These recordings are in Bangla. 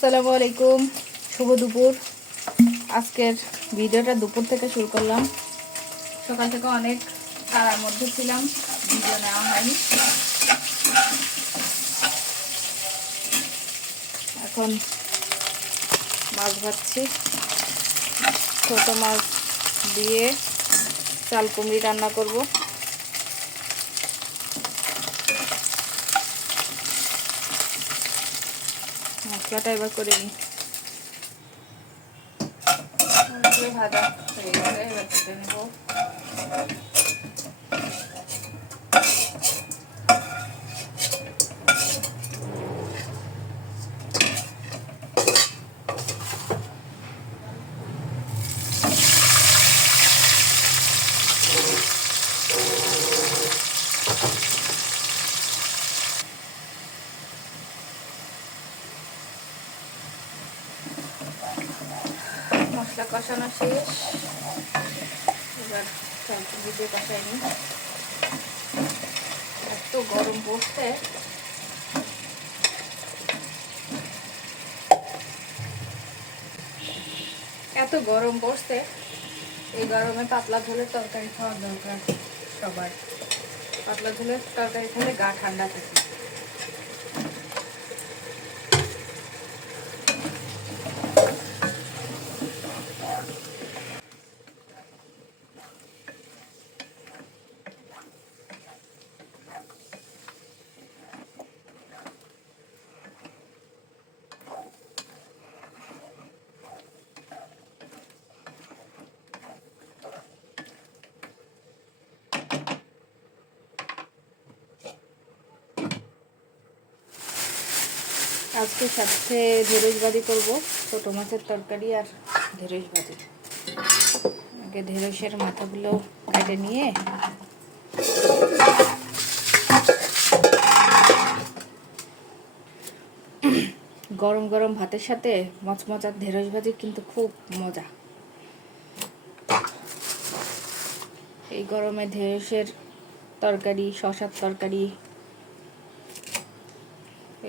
আসসালামু আলাইকুম, শুভ দুপুর। আজকের ভিডিওটা দুপুর থেকে শুরু করলাম। সকাল থেকে অনেক তাড়ার মধ্যে ছিলাম, ভিডিও নেওয়া হয়নি। এখন মাছ ভাজছি, ছোট মাছ দিয়ে চাল কুমড়ি রান্না করব। মশলাটা এবার করে নিই। ভাজা হয়ে গেছে, এবার তুলে নেব। মশলা কষানো শেষ, এবার চাল কুমড়ি দিয়ে কষাই নিই। এত গরম পড়ছে, এই গরমে পাতলা ঝোলের তরকারি খাওয়ার দরকার সবার। পাতলা ঝোলের তরকারি খেলে গা ঠান্ডা থাকে। আজকে সাথে ঢেঁড়স ভাজি করবো, ছোট মাছের তরকারি আর ঢেঁড়স ভাজি। আগে ঢেঁড়সের মাথাগুলো কেটে নিয়ে গরম গরম ভাতের সাথে মচমচার ঢেঁড়স ভাজি কিন্তু খুব মজা। এই গরমে ঢেঁড়সের তরকারি, শসার তরকারি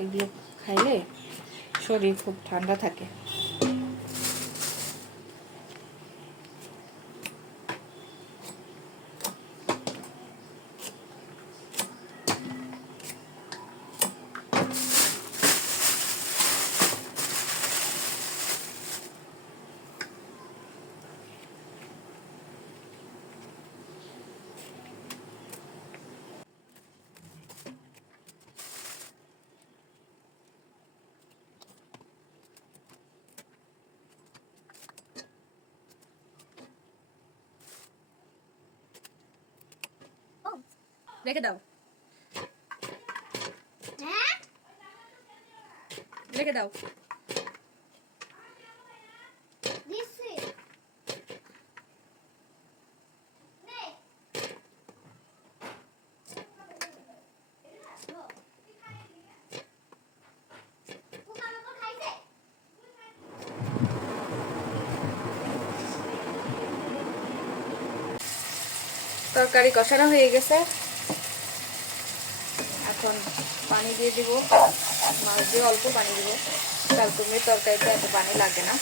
এগুলো খাইলে শরীর খুব ঠান্ডা থাকে। রেখে দাও, রেখে দাও। তরকারি কষানো হয়ে গেছে, এখন পানি দিয়ে দিব। মাছ দিয়ে অল্প পানি দিব, চাল কুমড়ির তরকারিতে এত পানি লাগে না।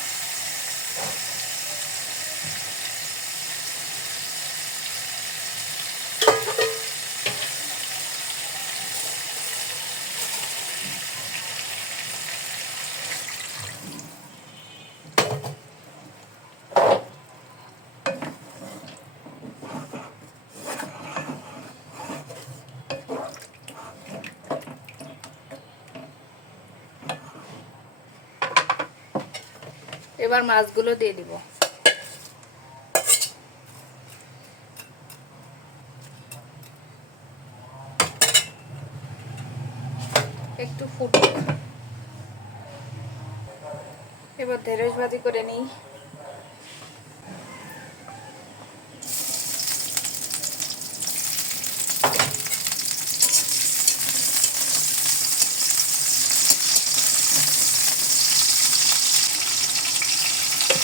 এবার মাছগুলো দিয়ে দিব। একটু ফুটুক, এবার ঢেঁড়স ভাজি করে নিই।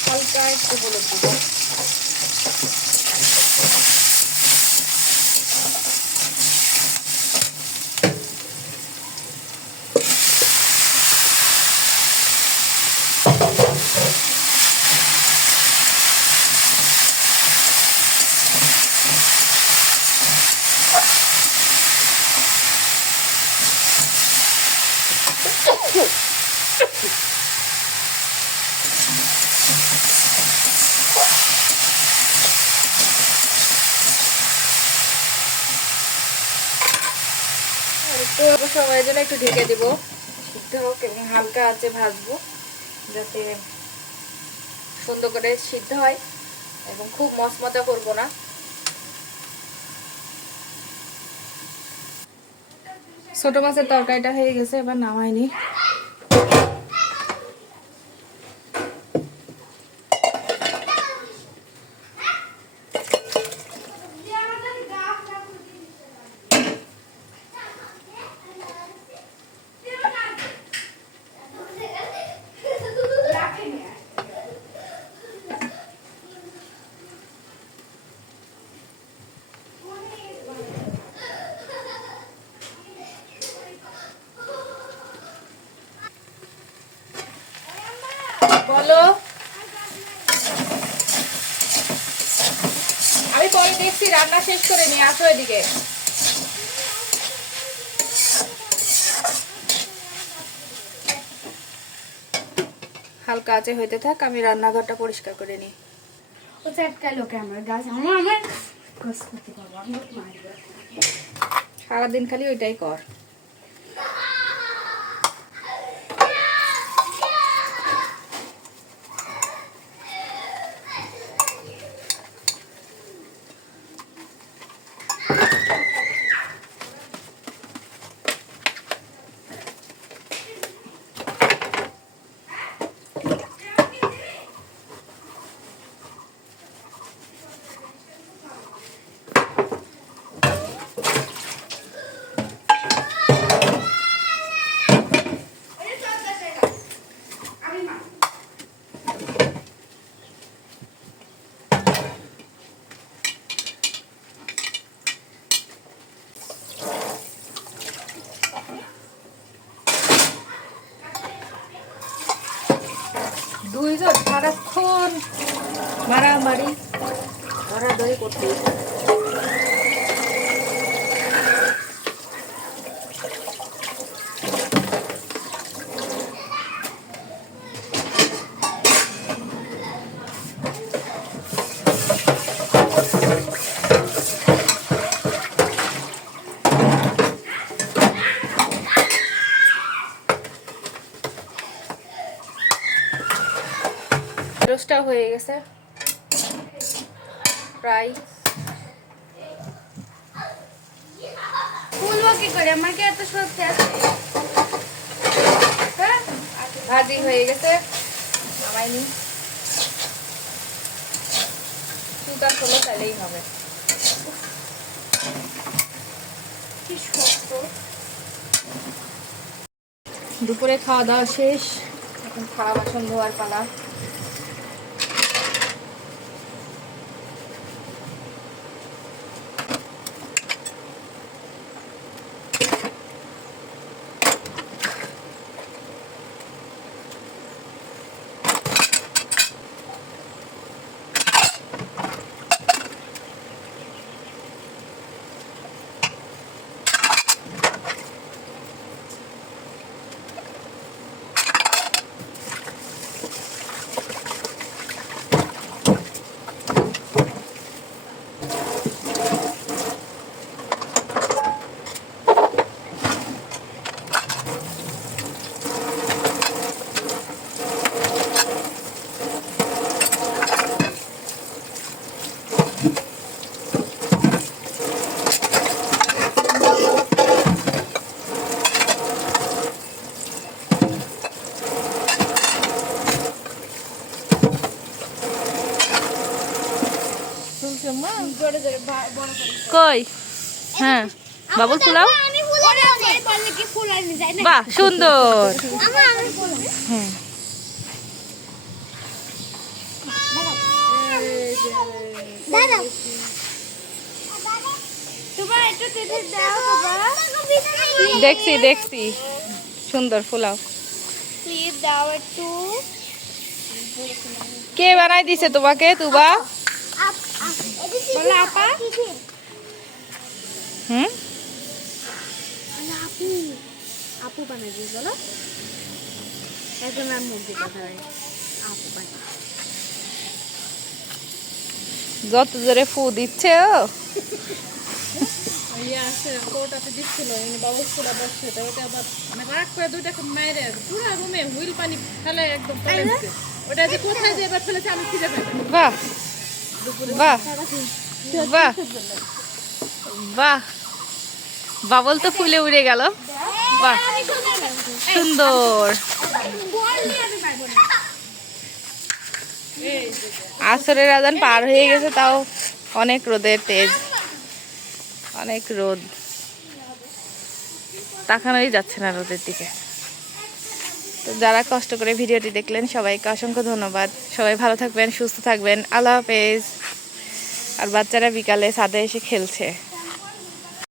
হালকা একটু হলুদ দিব। একটু সময়ের জন্য একটু ঢেকে দিব, সিদ্ধ হোক এবং হালকা আঁচে ভাজবো যাতে সুন্দর করে সিদ্ধ হয় এবং খুব মচমচা করবো না। ছোট মাছের তরকারিটা হয়ে গেছে, এবার নামাইনি। বলো, আমি পরে দেখছি, রান্না শেষ করে নিয়ে আসো এদিকে। হালকা আঁচে হইতে থাক, আমি রান্নাঘরটা পরিষ্কার করে নিই। ও চটকালো ক্যামেরা গাছ আমার কস করতে পারবো আমি মারবো। সারাদিন খালি ওইটাই কর। দুইজন সারাক্ষণ মারামারি ধরাধরি করতে। রোস্টটা হয়ে গেছে প্রায়। ফুলবো কি করে, আমার কি এত শক্তি আছে? হ্যাঁ, ভাজি হয়ে গেছে, নামাইনি। সুতা খোলো তাহলেই হবে। কি শক্ত। দুপুরে খাওয়া দাওয়া শেষ, এখন খাওয়া বাসন ধোয়ার পালা। কই? হ্যাঁ, বাবুল ফুলাও। বাহ, সুন্দর। হ্যাঁ, দেখছি দেখছি, সুন্দর ফুলাও। দাও একটু। কে বানাই দিছে তোমাকে? তুবা। বলো আপা। হুম, আপু আপু বানাই দিই বলো। এখন আর মুখ দিতে পারে আপু পাই যত জোরে ফু দিচ্ছে ও ইয়ে আছে কোটাতে দিচ্ছিল বাবুর ছোলা বসছে ওটা আবার মানে রাগ করে দুইটা মেরে পুরো রুমে হুইল পানি ফেলে একদম ফেলে দিচ্ছে ওটা যে কোথায় যে এবার ফেলেছে আমি খুঁজে পাই না। বাহ বাহ বাহ বাহ বাবল তো ফুলে উড়ে গেল বাহ সুন্দর আসরের আজান পার হয়ে গেছে তাও অনেক রোদের তেজ অনেক রোদ তাকানোই যাচ্ছে না রোদের দিকে তো যারা কষ্ট করে ভিডিওটি দেখলেন সবাইকে অসংখ্য ধন্যবাদ সবাই ভালো থাকবেন সুস্থ থাকবেন আল্লাহ হাফেজ আর বাচ্চারা বিকালে ছাদে এসে খেলছে